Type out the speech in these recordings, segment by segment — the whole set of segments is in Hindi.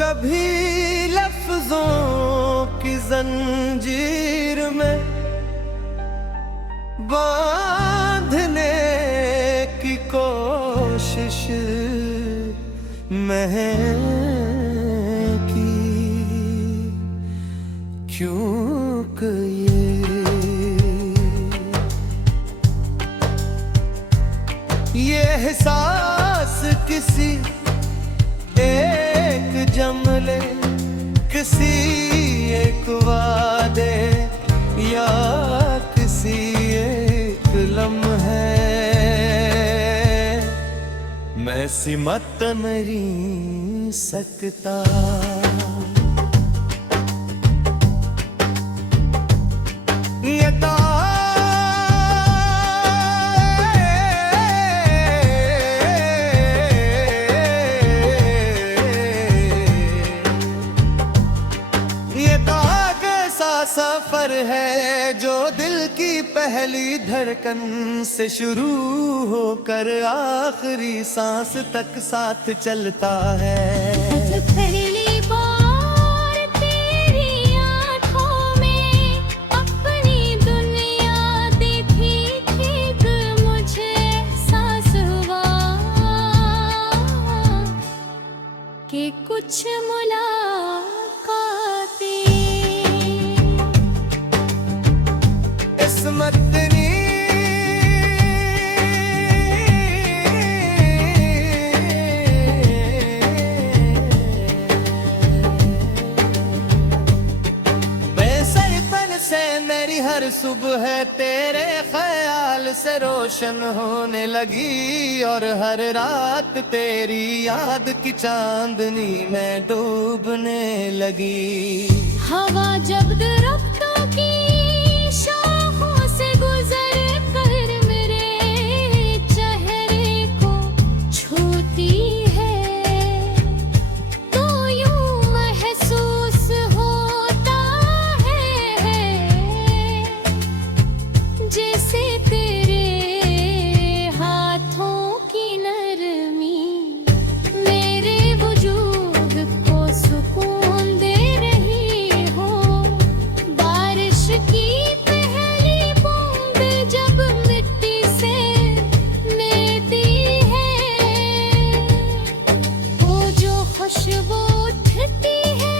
कभी लफ्जों की जंजीर में बांधने की कोशिश मैं की, क्योंकि ये एहसास किसी एक जमले, किसी एक वादे या किसी एक लम्हे मैं सिमट नहीं सकता। सफर है जो दिल की पहली धड़कन से शुरू होकर आखिरी सांस तक साथ चलता है। पहली बार तेरी आँखों में अपनी दुनिया देखी थी, मुझे एहसास हुआ कि कुछ किस्मतनी बेसरपन से मेरी हर सुबह तेरे ख्याल से रोशन होने लगी, और हर रात तेरी याद की चांदनी में डूबने लगी। हवा जब दरख्तों की शाखों से गुजर कर मेरे चेहरे को छूती है, तो यूं महसूस होता है जैसे तेरे हाथों की नरमी मेरे वजूद को सुकून दे रही हो। बारिश की पहली बूंद जब मिट्टी से मिलती है, वो जो खुशबू उठती है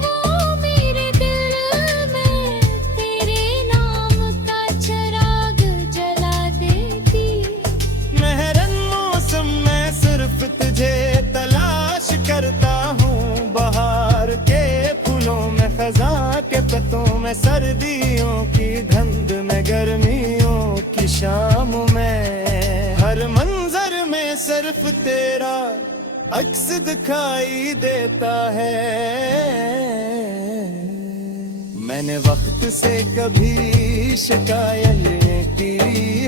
वो मेरे दिल में तेरे नाम का चिराग जला देती। मेहरन मौसम में सिर्फ तुझे तलाश करता हूँ, बहार के फूलों में खजा के पत्तों में सर्दियों की धुंध में गर्मियों की शाम में, हर मंजर में सिर्फ तेरा अक्स दिखाई देता है। मैंने वक्त से कभी शिकायत नहीं की,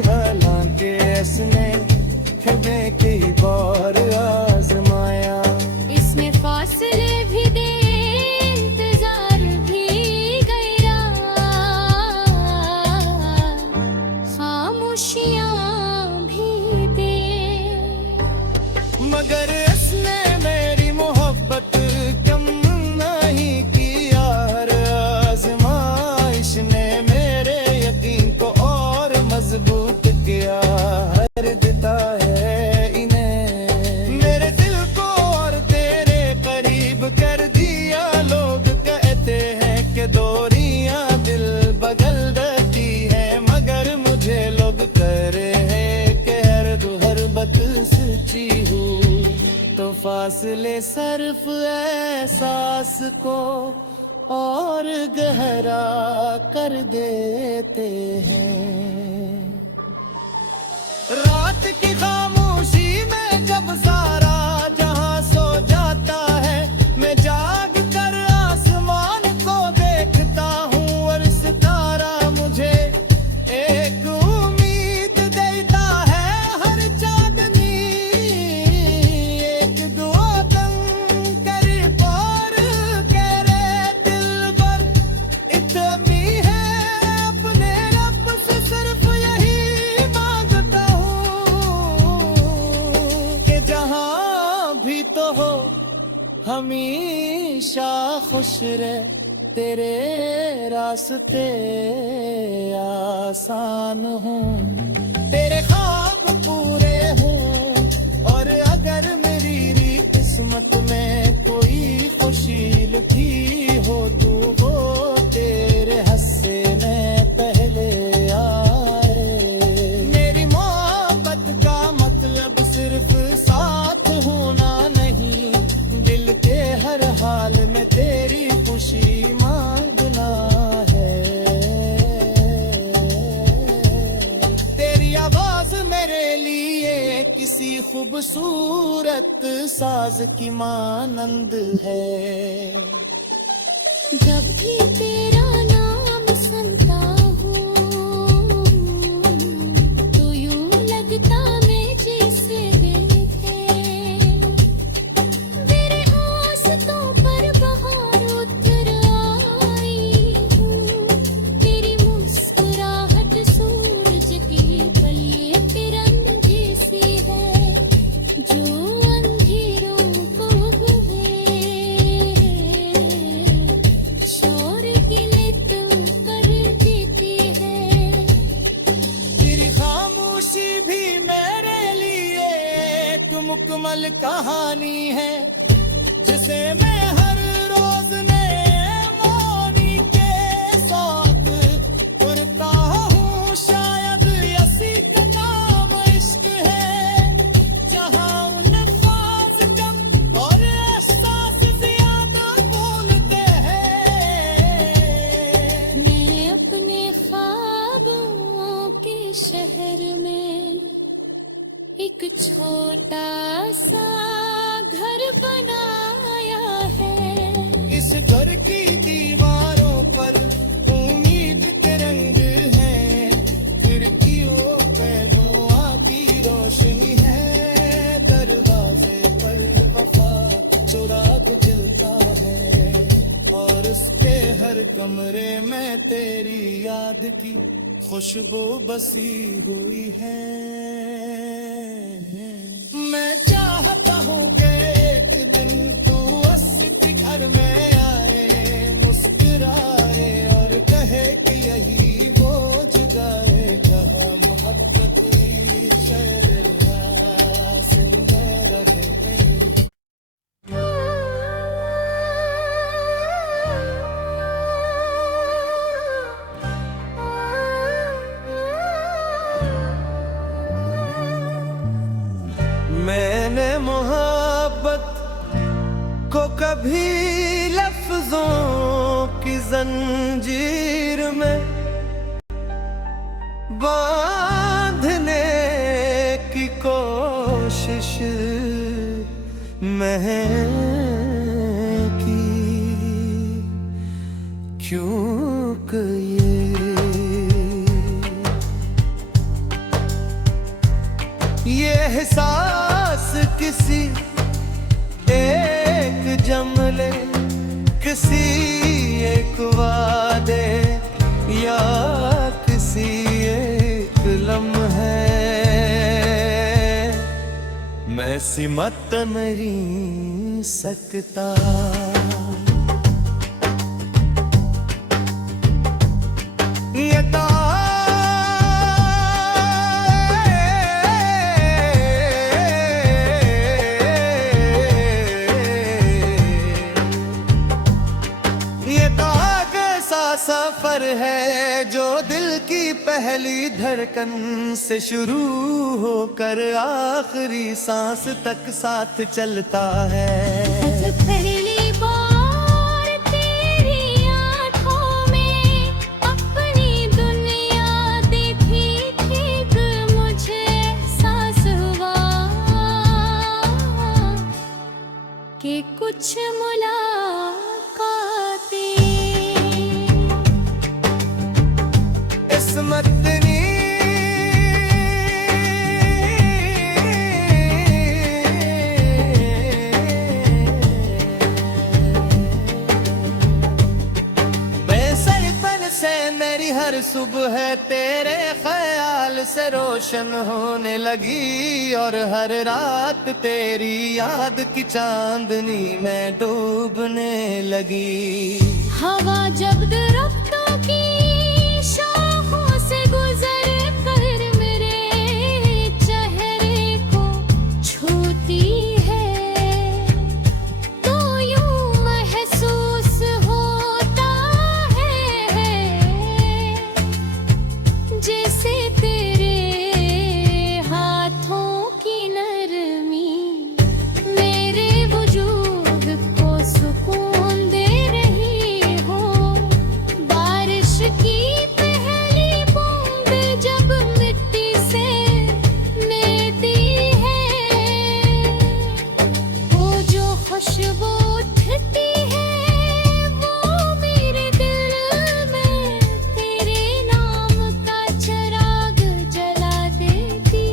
हालांकि इसने हमें कई बार आजमाया। इसमें फासले भी दे, इंतजार भी गया, खामोशियां भी दे, मगर इसने मेरी मोहब्बत कम नहीं किया। हर आजमाइश ने मेरे यकीन को और मजबूत किया। हर देता है इन्हें मेरे दिल को और तेरे करीब कर दिया। लोग कहते हैं कि दूरियां दिल बदल देती है, मगर मुझे लोग कह रहे हैं कि हर बात सच्ची हूँ। तो फासले सिर्फ एहसास को और गहरा कर देते हैं। रात की खामोशी में जब सारा जहां सो जाता है, मैं जाग कर आसमान को देखता हूँ, और सितारा मुझे एक उम्मीद देता है। हर चांदनी एक दुआ कर पार करे दिल पर इतनी है, अपने रब से सिर्फ यही मांगता हूँ कि जहाँ भी तो हो हमेशा खुश रहे, तेरे रास्ते आसान हों, तेरे ख्वाब पूरे हों। और अगर मेरी किस्मत में कोई खुशी लिखी हो तू वो तेरे हस्से में पहले आए। मेरी मोहब्बत का मतलब सिर्फ साथ होना नहीं, दिल के हर हाल में तेरी खुशी मांगना है। तेरी आवाज मेरे लिए किसी खूबसूरत साज की मानंद है। जब भी तेरा नाम सुनता हूँ तो यूं लगता मैं जैसे देखे मेरे आंसुओं पर बहार उतर आई हूँ। तेरी मुस्कुराहट सूरज की पलिए तिरंग जैसी है जो अंधेरों को हुए शोर गिलित कर देती है। तेरी खामोशी भी मेरे लिए एक मुकम्मल कहानी है, जिसे मैं हर रोज नए मौनी के साथ करता हूँ। शायद इसी का नाम इश्क है, जहाँ अल्फाज कम और एहसास ज्यादा बोलते हैं। मैं अपने ख्वाबों के शहर में एक छोटा सा घर बनाया है। इस घर की दीवारों पर उम्मीद के रंग है, खिड़कियों पे दुआ की रोशनी है। दरवाजे पर वफा चुराग जलता है, और उसके हर कमरे में तेरी याद की खुशबू बसी हुई है। मैं चाहता हूँ कि एक दिन तू उसके घर में आए, मुस्कुराए और कहे कि यही वो जगह है जहाँ मोहब्बत की शहर जिंदा रहे। मैंने मोहब्बत को कभी लफ्जों की जंजीर में बांधने की कोशिश मैं की, क्योंकि ये एहसास किसी एक जमले, किसी एक वादे या किसी एक लम्हे मैं सिमट नहीं सकता। ये सफर है जो दिल की पहली धड़कन से शुरू होकर आखिरी सांस तक साथ चलता है। पहली बार तेरी आँखों में अपनी दुनिया देखी थी, मुझे एहसास हुआ कि कुछ मुलाकातें किस्मतनी बेसरपन से मेरी हर सुबह तेरे ख्याल से रोशन होने लगी, और हर रात तेरी याद की चांदनी में डूबने लगी। हवा जब दरख्तों की शाखों से गुजर कर मेरे चेहरे को छूती है, तो यूं महसूस होता है जैसे तेरे हाथों की नरमी मेरे वजूद को सुकून दे रही हो। बारिश की पहली बूंद जब मिट्टी से मिलती है, वो जो खुशबू उठती है वो मेरे दिल में तेरे नाम का चिराग जला देती।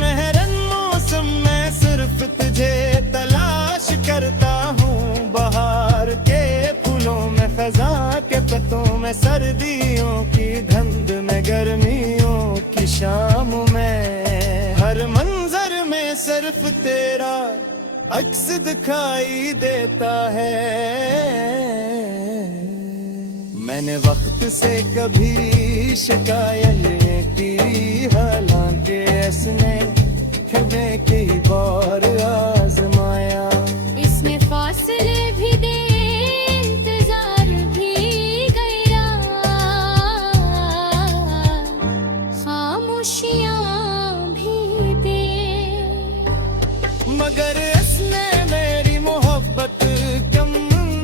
महरन मौसम में सिर्फ तुझे तलाश करता हूँ, बहार के फूलों में खजा के पत्तों में सर्दियों की धुंध में गर्मियों की शाम में, हर मंजर में सिर्फ तेरा अक्स दिखाई देता है। मैंने वक्त से कभी शिकायत नहीं की, हालांकि इसने हमें कई बार आजमाया। इसमें फासले भी दे, इंतजार भी गया, खामोशियां भी दे, मगर इसने मेरी मोहब्बत कम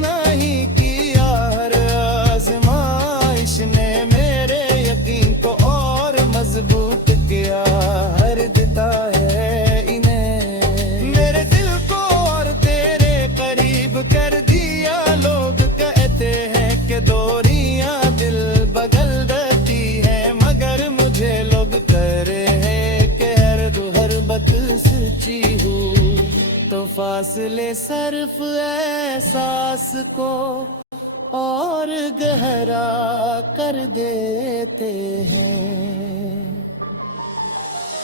नहीं किया। हर आजमाइश ने मेरे यकीन को और मजबूत किया। हर देता है इन्हें मेरे दिल को और तेरे करीब कर दिया। लोग कहते हैं कि दूरियां दिल बदल देती है, मगर मुझे लोग कह रहे हैं कि हर बात सच्ची हूँ। तो फासले सिर्फ एहसास को और गहरा कर देते हैं।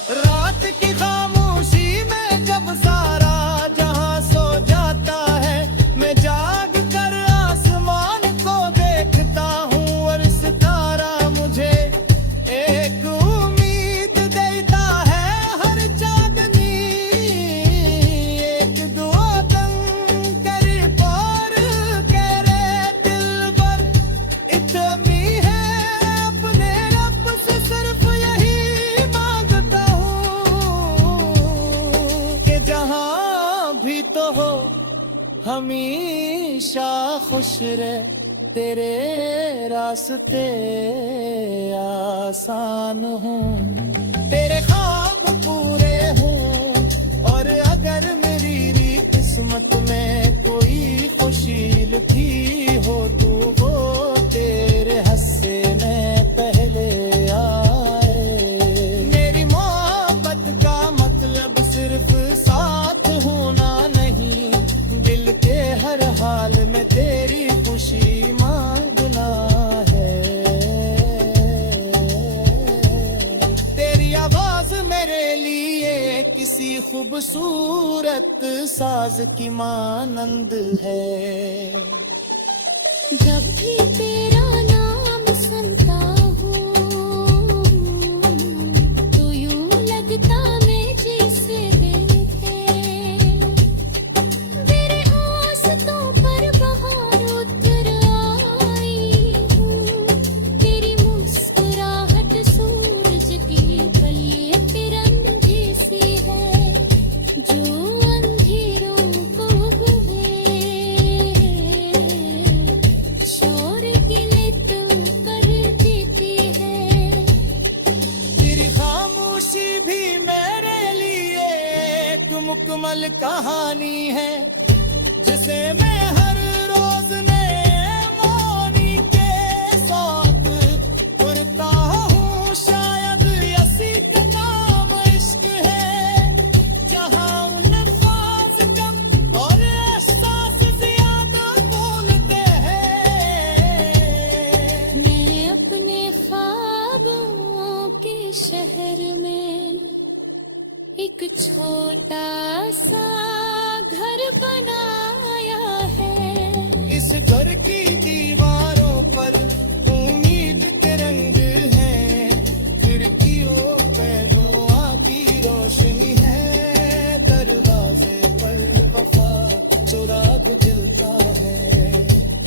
रात की खामोशी में जब सारा जहां सो जाता है, मैं जाग कर आसमान को देखता हूँ, और सितारा मुझे एक उम्मीद देता है। हर चांदनी एक दुआ तंग कर पार करे दिल पर इतनी है, अपने रब से सिर्फ यही मांगता हूँ कि जहाँ भी तो हो हमेशा खुश रहे, तेरे रास्ते आसान हों, तेरे ख्वाब पूरे हों, और अगर मेरी किस्मत में कोई खुशी लिखी हो तो वो तेरे हस्से में पहले आए। मेरी मोहब्बत का मतलब सिर्फ साथ होना नहीं, दिल के हर हाल में तेरी खुशी मांगना है। तेरी आवाज मेरे लिए किसी खूबसूरत साज की मानंद है। जब भी तेरा नाम सुनता हूँ तो यूं लगता मैं जैसे दिन थे, तेरे आस्तों पर बहार उतर आई हूँ, तेरी मुस्कुराहट सूरज की पलिए किरण जैसी है, जो अंधेरों को शोर गिलित कर देती है। तेरी खामोशी भी मेरे लिए एक मुकम्मल कहानी है, जिसे मैं हर रोज नए मौनी के साथ पढ़ता हूँ। शायद इसी का नाम इश्क है, जहाँ अल्फाज कम और एहसास ज्यादा बोलते हैं। मैं अपने ख्वाबों के शहर घर की दीवारों पर उम्मीद के रंग हैं, खिड़कियों पे दुआ की रोशनी है, दरवाजे पर वफा सुराग जलता है,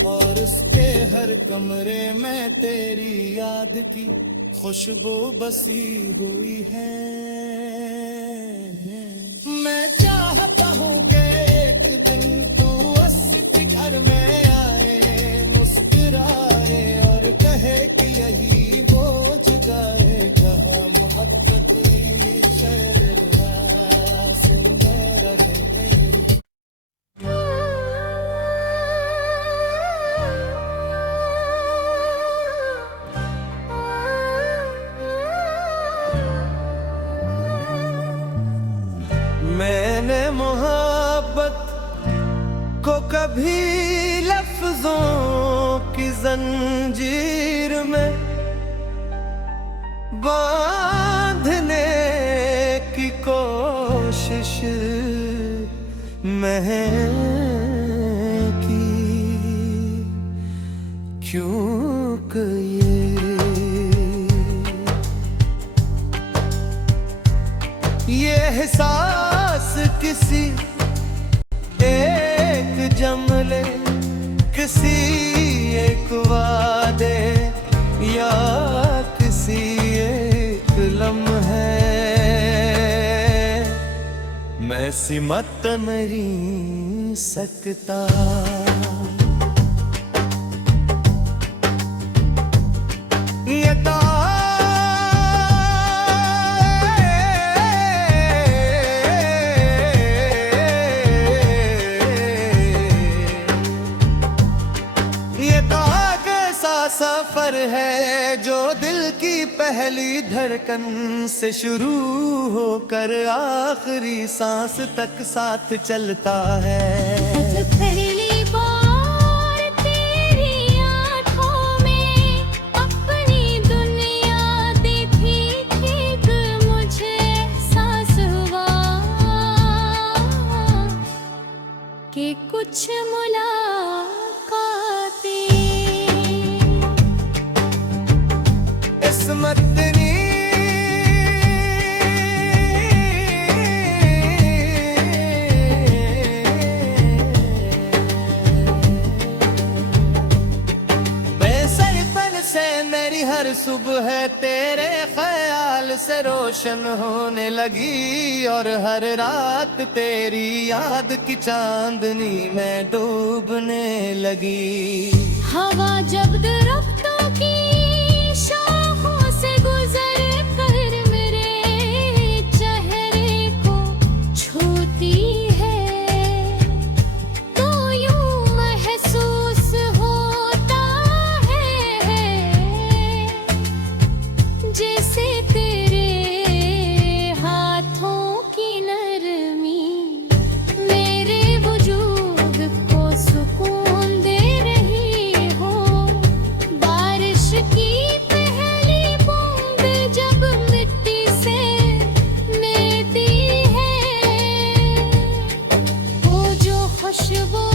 और उसके हर कमरे में तेरी याद की खुशबू बसी हुई है। मैं चाहता हूँ कि एक दिन तू अस्सी घर में आए, मुस्कुराए और कहे कि यही वो जगह है जहाँ मोहब्बत सुंदर रहे। मैंने मोहब्बत को कभी लफ्जों की जंजीर में बांधने की कोशिश मैं की, क्योंकि ये एहसास किसी एक जमले, किसी एक वादे या किसी एक लम्हे मैं सिमट नहीं सकता। ये सफर है जो दिल की पहली धड़कन से शुरू होकर आखिरी सांस तक साथ चलता है। पहली बार तेरी आँखों में अपनी दुनिया देखी ठीक मुझे एहसास हुआ कि कुछ मुलाकातें किस्मतनी बेसरपन से मेरी हर सुबह तेरे ख्याल से रोशन होने लगी, और हर रात तेरी याद की चांदनी में डूबने लगी। हवा जब दरख्तों की शाखों से गुजर कर मेरे चेहरे को छूती है, तो यूं महसूस होता है जैसे तेरे हाथों की नरमी मेरे वजूद को सुकून दे रही हो। बारिश की पहली बूंद जब मिट्टी से मिलती है, वो जो खुशबू